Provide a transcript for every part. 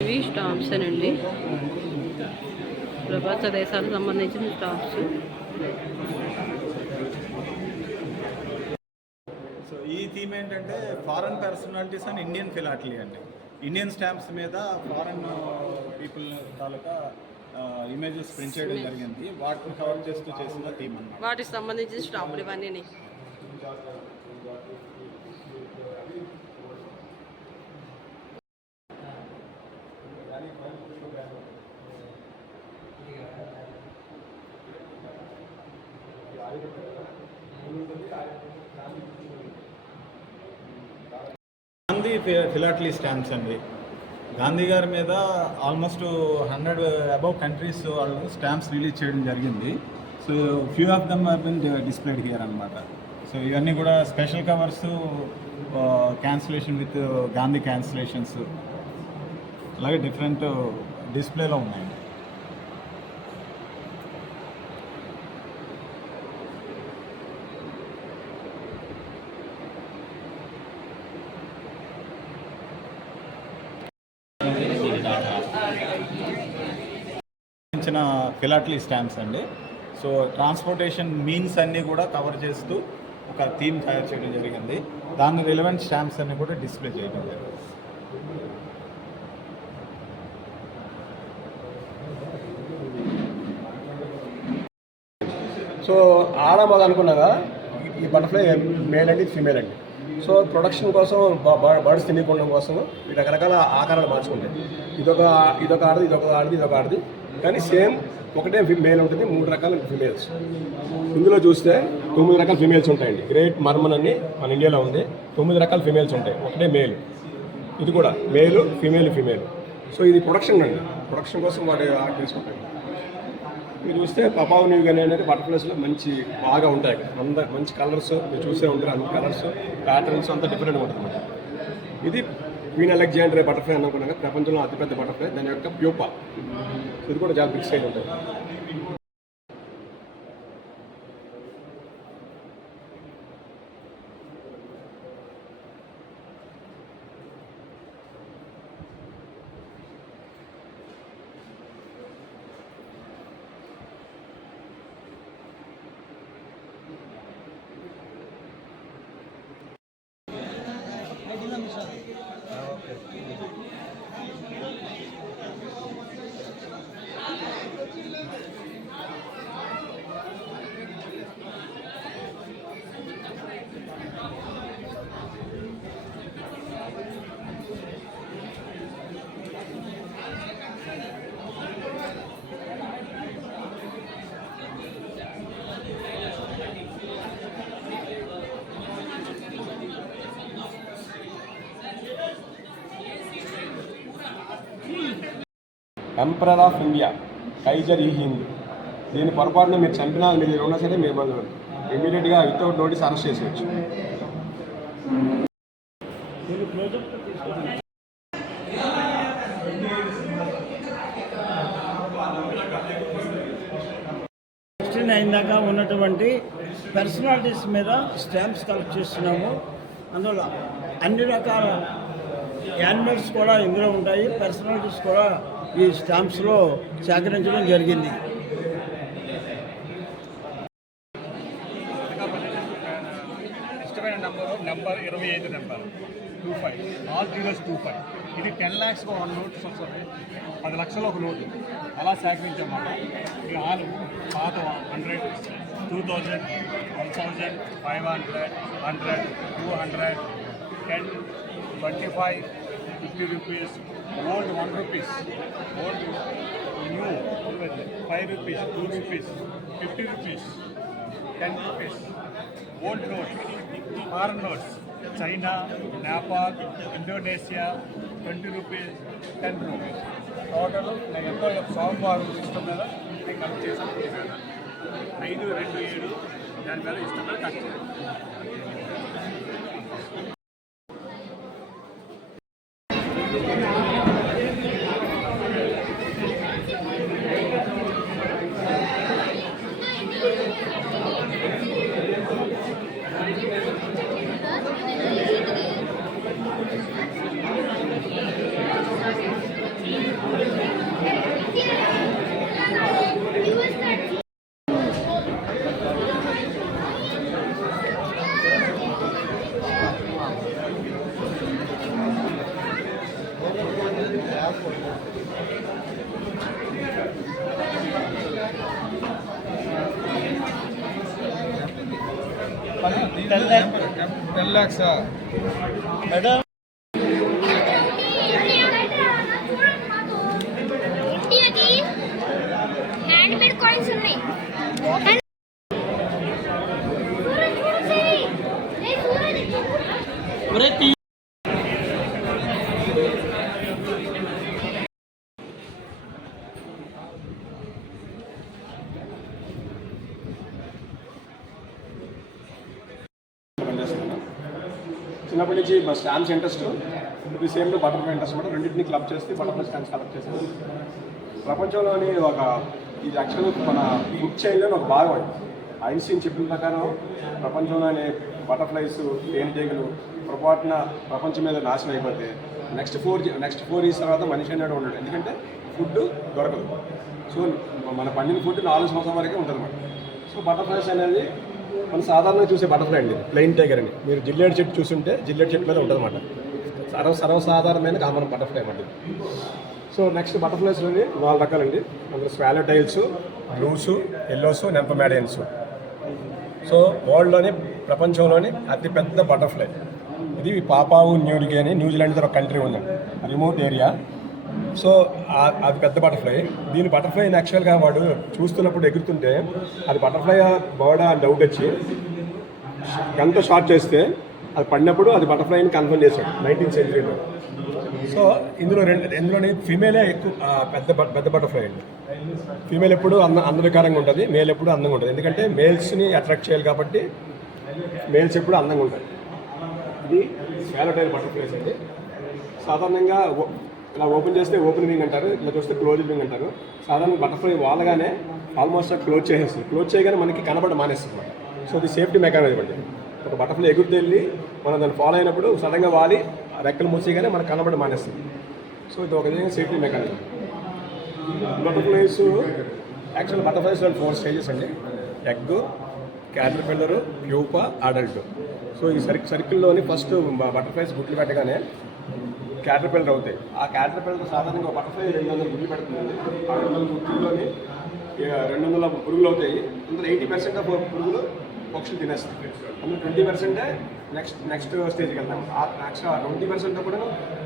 ఇవి స్టాంప్స్ అండి, ప్రపంచ దేశాలకు సంబంధించిన స్టాంప్స్. సో ఈ థీమ్ ఏంటంటే foreign personalities and Indian philately అండి. ఇండియన్ స్టాంప్స్ మీద ఫారెన్ పీపుల్ తాలూకా ఇమేజెస్ ప్రింట్ చేయడం జరిగింది. వాటిని కవర్ చేస్తూ చేసిన థీమ్ అన్నమాట. వాటికి సంబంధించిన స్టాంపులు ఇవన్నీ. గాంధీ ఫిలాటలీ స్టాంప్స్ అండి. గాంధీ గారి మీద ఆల్మోస్ట్ 100 అబౌవ్ కంట్రీస్ వాళ్ళు స్టాంప్స్ రిలీజ్ చేయడం జరిగింది. So few of them have been displayed here అనమాట. సో ఇవన్నీ కూడా special covers, cancellation with Gandhi cancellations, అలాగే డిఫరెంట్ డిస్ప్లేలో ఉన్నాయి. ఫిలాటలీ స్టాంప్స్ అండి. సో ట్రాన్స్పోర్టేషన్ మీన్స్ అన్నీ కూడా కవర్ చేస్తూ ఒక థీమ్ తయారు చేయడం జరిగింది. దాని రిలవెంట్ స్టాంప్స్ అన్నీ కూడా డిస్ప్లే చేయడం జరిగింది. సో ఆడమగ అనుకున్నాగా ఈ బటర్ఫ్లై మేల్ అండి, ఫీమేల్ అండి. సో ప్రొడక్షన్ కోసం బర్డ్స్ తినకుండా కోసం రకరకాల ఆకారాలు మార్చుకుంటాయి. ఇదొక ఆడది, ఇదొక ఆడది, కానీ సేమ్ ఒకటే మేల్ ఉంటుంది, 3 రకాల ఫిమేల్స్. ఇందులో చూస్తే 9 రకాల ఫిమేల్స్ ఉంటాయండి. గ్రేట్ మర్మన్ అని మన ఇండియాలో ఉంది. 9 రకాల ఫిమేల్స్ ఉంటాయి, ఒకటే మేల్. ఇది కూడా మేలు, ఫీమేల్. సో ఇది ప్రొడక్షన్ అండి, ప్రొడక్షన్ కోసం వాడు తీసుకుంటాయి. మీరు చూస్తే పపావు న్యూ గిని అనేది బటర్ఫ్లైస్లో బాగా ఉంటాయి. మంచి కలర్స్ మీరు చూసే ఉంటారు. అన్ని కలర్స్, ప్యాటర్న్స్ అంతా డిఫరెంట్గా ఉంటుంది. ఇది క్వీన్ అలెగ్జాండర్ బటర్ఫ్లై అనుకున్నాక ప్రపంచంలో అతిపెద్ద బటర్ఫ్లై, దాని యొక్క ప్యూపా. ఇది కూడా చాలా బిగ్ సైజ్ ఉంటుంది. ఎంపరర్ ఆఫ్ ఇండియా, కైజర్ ఈ హింద్. దీని పొరపాటున మీరు చంపినా, మీరు ఉన్నా సరే మీరు ఇమీడియట్గా వితౌట్ నోటీస్ అరెస్ట్ చేసేయచ్చు. అయినాక ఉన్నటువంటి పర్సనాలిటీస్ మీద స్టాంప్స్ కలెక్ట్ చేస్తున్నాము. అందులో అన్ని రకాల యానిమల్స్ కూడా ఇందులో ఉంటాయి. పర్సనాలిటీస్ కూడా ఈ స్టాంప్స్లో సేకరించడం జరిగింది. ఇష్టమైన నెంబర్ 25 నెంబర్ 25 ఆల్ 025. ఇది 10 lakhs ఒక నోట్స్ వస్తుంది, 10 లక్షలు ఒక నోటు. అలా సేకరించామాట. ఇక ఆలు పాత 100, 2000, 1000, 500, 100, 200, 10, 25, 50 rupees, old 1 rupees, old new 5 rupees, 2 rupees, 50 rupees, 10 rupees, old notes, foreign notes, China, Nepal, Indonesia, 20 rupees, 10 rupees. Total నేను ఎంతో సోమవారం ఇష్టం మీద నేను కలెక్ట్ చేశాను. 5, 2, 7, దాని మీద ఇష్టంగా కట్ చేయాలి. హ్యాండ్మేడ్ కాయిన్స్ ఉన్నాయి. పనిచేస్తున్నాను. చిన్నప్పటి నుంచి మా స్టాంప్స్ ఇంట్రెస్ట్, ఇది సేమ్లో బటర్ఫ్లై ఇంట్రెస్ట్ కూడా, రెండింటిని క్లబ్ చేస్తే బటర్ఫ్లై స్టాంప్స్ కలెక్ట్ చేశాను. ప్రపంచంలోని ఇది యాక్చువల్గా మన ఫుడ్ చైన్లోని ఒక భాగం అండి. ఐన్స్టీన్ చెప్పిన ప్రకారం ప్రపంచంలోని బటర్ఫ్లైస్, తేనెటీగలు పొరపాటున ప్రపంచం మీద నాశనం అయిపోతే నెక్స్ట్ 4 years తర్వాత మనిషి అనేది ఉండడు. ఎందుకంటే ఫుడ్ దొరకదు. సో మన పండిన ఫుడ్ 4 సంవత్సరాల వరకే ఉంటుంది అన్నమాట. సో బటర్ఫ్లైస్ అనేది మనం సాధారణంగా చూసే బటర్ఫ్లై అండి, ప్లెయిన్ టైగర్ అని. మీరు జిల్లెడ్ చెట్టు చూస్తుంటే జిల్లెడ్ చెట్టు మీద ఉంటుంది అన్నమాట. సర్వసాధారణమైన కామన్ బటర్ఫ్లై అన్నమాట. సో నెక్స్ట్ బటర్ఫ్లైస్లోని 4 రకాలండి. అందులో స్వాలో టైల్స్, బ్లూస్, ఎల్లోస్, నెంపమాడియన్స్. సో వరల్డ్లోని ప్రపంచంలోని అతిపెద్ద బటర్ఫ్లై ఇది పాపావు న్యూగిని అని న్యూజిలాండ్ ఒక కంట్రీ ఉందండి, రిమోట్ ఏరియా. సో అది పెద్ద బటర్ఫ్లై. దీని బటర్ఫ్లైని యాక్చువల్గా వాడు చూస్తున్నప్పుడు ఎగురుతుంటే అది బటర్ఫ్లై బర్డా అని డౌట్ వచ్చి గంట షార్ట్ చేస్తే అది పడినప్పుడు అది బటర్ఫ్లైని కన్ఫర్మ్ చేశాడు 19th centuryలో. సో ఇందులోని ఫీమేలే ఎక్కువ పెద్ద బటర్ఫ్లై అండి. ఫీమేల్ ఎప్పుడు అందవికారంగా ఉంటుంది, మేల్ ఎప్పుడు అందంగా ఉంటుంది. ఎందుకంటే మేల్స్ని అట్రాక్ట్ చేయాలి కాబట్టి మేల్స్ ఎప్పుడు అందంగా ఉంటాయి. ఇది స్వాలోటైల్ బటర్ఫ్లైస్ అండి. సాధారణంగా ఇలా ఓపెన్ చేస్తే ఓపెన్ వింగ్ అంటారు, ఇలా చూస్తే క్లోజ్ వింగ్ అంటారు. సాధారణ బటర్ఫ్లై వాళ్ళగానే ఆల్మోస్ట్ క్లోజ్ చేసేస్తుంది. క్లోజ్ చేయగానే మనకి కనబడి మానేస్తుంది అనమాట. సో ఇది సేఫ్టీ మెకానిజం అండి. ఒక బటర్ఫ్లై ఎగురుతూ వెళ్ళి మనం దాన్ని ఫాలో అయినప్పుడు సడన్గా వాలి రెక్కలు మూసేయగానే మనకు కనబడి మానేస్తుంది. సో ఇది ఒక విధంగా సేఫ్టీ మెకానిజం. బటర్ఫ్లైస్ యాక్చువల్ బటర్ఫ్లైస్లో 4 stages అండి. Egg, caterpillar, pupa, adult. So ఈ సర్కిల్లోని ఫస్ట్ బటర్ఫ్లైస్ గుడ్లు పెట్టగానే క్యాటర్పిల్లర్ అవుతాయి. ఆ క్యాటర్పిల్లర్ సాధారణంగా బటర్ఫ్లై 200 గుడ్లు పెడుతుందండి. ఆ 200 గుడ్లలోని 200 పురుగులు అవుతాయి. అందులో 80% ఆఫ్ పురుగులు పక్షులు తినేస్తాయి. అందులో 20% నెక్స్ట్ స్టేజ్కి వెళ్తాం. ఆ నెక్స్ట్ 20% కూడా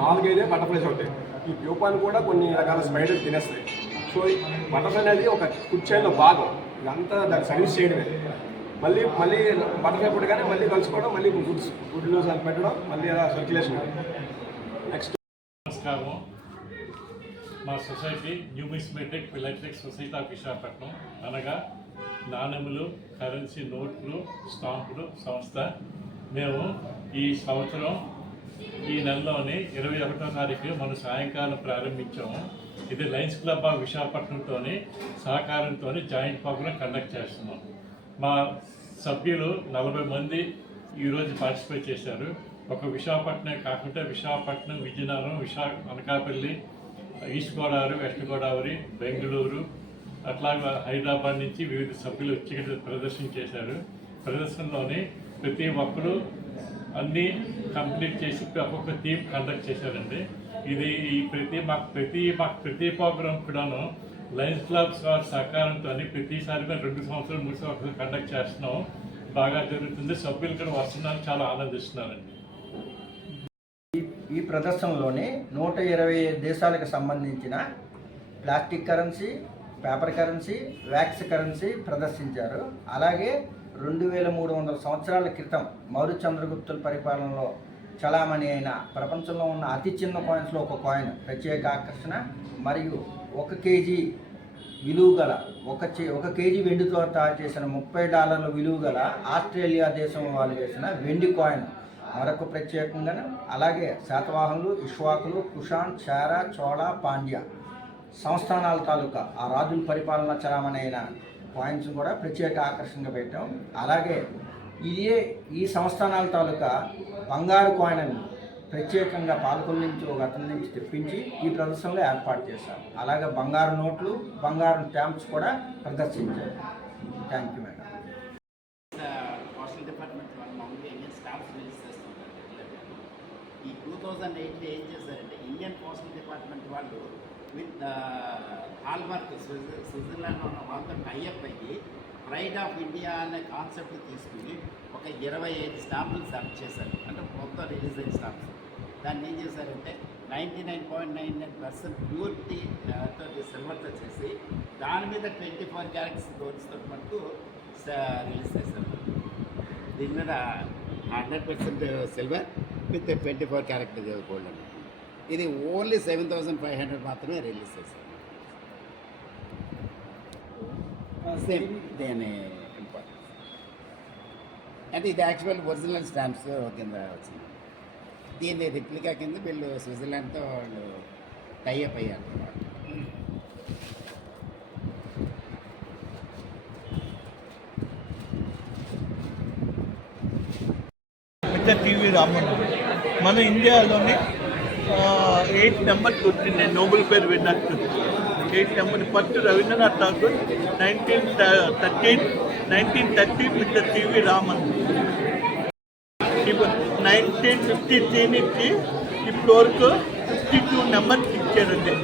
4-5 బటర్ఫ్లైస్ అవుతాయి. ఈ ప్యూపాని కూడా కొన్ని రకాల స్పైడర్స్ తినేస్తాయి. సో బటర్ఫ్లై అనేది ఒక ఫుడ్ చైన్లో భాగం. ఇదంతా దాన్ని సర్వీస్ చేయడమే. మళ్ళీ బటర్ఫ్లై పుట్టగానే మళ్ళీ కలుసుకోవడం, మళ్ళీ గుడ్లు పెట్టడం, మళ్ళీ అలా సర్క్యులేషన్. నెక్స్ట్ నమస్కారం. మా society numismatic philatelic society of Visakhapatnam, అనగా నాణెములు, కరెన్సీ నోట్లు, స్టాంపులు సంస్థ. మేము ఈ సంవత్సరం ఈ నెలలోని 21వ తారీఖు మనం సాయంకాలం ప్రారంభించాము. ఇది లయన్స్ క్లబ్ ఆఫ్ విశాఖపట్నంతో సహకారంతో జాయింట్ ప్రోగ్రాం కండక్ట్ చేస్తున్నాం. మా సభ్యులు 40 మంది ఈరోజు పార్టిసిపేట్ చేశారు. ఒక విశాఖపట్నం కాకుండా విశాఖపట్నం, విజయనగరం, అనకాపల్లి, ఈస్ట్ గోదావరి, వెస్ట్ గోదావరి, బెంగళూరు, అట్లాగా హైదరాబాద్ నుంచి వివిధ సభ్యులు వచ్చి ప్రదర్శన చేశారు. ప్రదర్శనలోని ప్రతి ఒక్కరు అన్నీ కంప్లీట్ చేసి ఒక్కొక్క థీమ్ కండక్ట్ చేశారండి. ఇది ప్రతి ప్రోగ్రాం కూడాను లయన్స్ క్లబ్స్ వారి సహకారంతో ప్రతిసారి మేము 2 సంవత్సరాలు 3 సంవత్సరాలు కండక్ట్ చేస్తున్నాం. బాగా జరుగుతుంది. సభ్యులు కూడా వస్తున్నారు, చాలా ఆనందిస్తున్నారండి. ఈ ప్రదర్శనలోని 125 దేశాలకు సంబంధించిన plastic currency, paper currency, wax currency ప్రదర్శించారు. అలాగే 2300 సంవత్సరాల క్రితం మౌర్య చంద్రగుప్తుల పరిపాలనలో చలామణి అయిన ప్రపంచంలో ఉన్న అతి చిన్న కాయిన్స్లో ఒక కాయిన్ ప్రత్యేక ఆకర్షణ, మరియు 1 kg విలువ గల ఒక కేజీ వెండితో తయారు చేసిన $30 విలువ గల ఆస్ట్రేలియా దేశం వాళ్ళు చేసిన వెండి కాయిన్ మరొక ప్రత్యేకంగా. అలాగే శాతవాహనులు, ఇష్వాకులు, కుషాన్, చారా, చోళ, పాండ్య సంస్థానాల తాలూకా ఆ రాజుల పరిపాలన చరమణ అయిన కాయిన్స్ కూడా ప్రత్యేక ఆకర్షణగా పెట్టాం. అలాగే ఈ సంస్థానాల తాలూకా బంగారు కాయిన్ అని ప్రత్యేకంగా పాలకుల నుంచి ఒక అతని నుంచి తెప్పించి ఈ ప్రదర్శనలో ఏర్పాటు చేశాం. అలాగే బంగారు నోట్లు, బంగారు స్టాంప్స్ కూడా ప్రదర్శించారు. Thank you madam. Postal department వాళ్ళు మామూలుగా ఇండియన్ స్టాంప్స్ రిలీజ్ చేస్తుంటారు. ఈ 2008లో ఏం చేశారంటే ఇండియన్ పోస్టల్ డిపార్ట్మెంట్ వాళ్ళు విత్ హాల్మార్క్ స్విట్జర్లాండ్లో ఉన్న వాళ్ళతో టైఅప్ అయ్యి ప్రైడ్ ఆఫ్ ఇండియా అనే కాన్సెప్ట్ తీసుకుని ఒక 25 స్టాంపులు సెలెక్ట్ చేశారు. అంటే మొత్తం రిలీజ్ అయిన స్టాంప్స్. దాన్ని ఏం చేశారంటే 99.99% ప్యూరిటీ సిల్వర్తో చేసి దాని మీద 24 క్యారెట్స్ గోల్డ్స్తో మటుకు రిలీజ్ చేశారు. దీని మీద 100% సిల్వర్ విత్ 24 క్యారెట్ గోల్డ్ అని. ఇది ఓన్లీ 7,500 మాత్రమే రిలీజ్ చేశారు. సేమ్ దేని ఇంపార్టెన్స్ అంటే ఇది యాక్చువల్ ఒరిజినల్ స్టాంప్స్ కింద వచ్చింది. దీన్ని రిప్లికా కింద వీళ్ళు స్విట్జర్లాండ్తో వాళ్ళు టైఅప్ అయ్యారు. మిస్టర్ టీవీ రామన్ మన ఇండియాలోని 8 నెంబర్ వచ్చింది Nobel prize winner 8 number. First Rabindranath Tagore 1930 mister TV Raman. ఇప్పుడు 1953 నుంచి ఇప్పటి వరకు 52 నెంబర్స్ ఇచ్చారండి.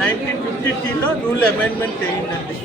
1953లో రూల్ అమెండ్మెంట్ అయ్యిందండి.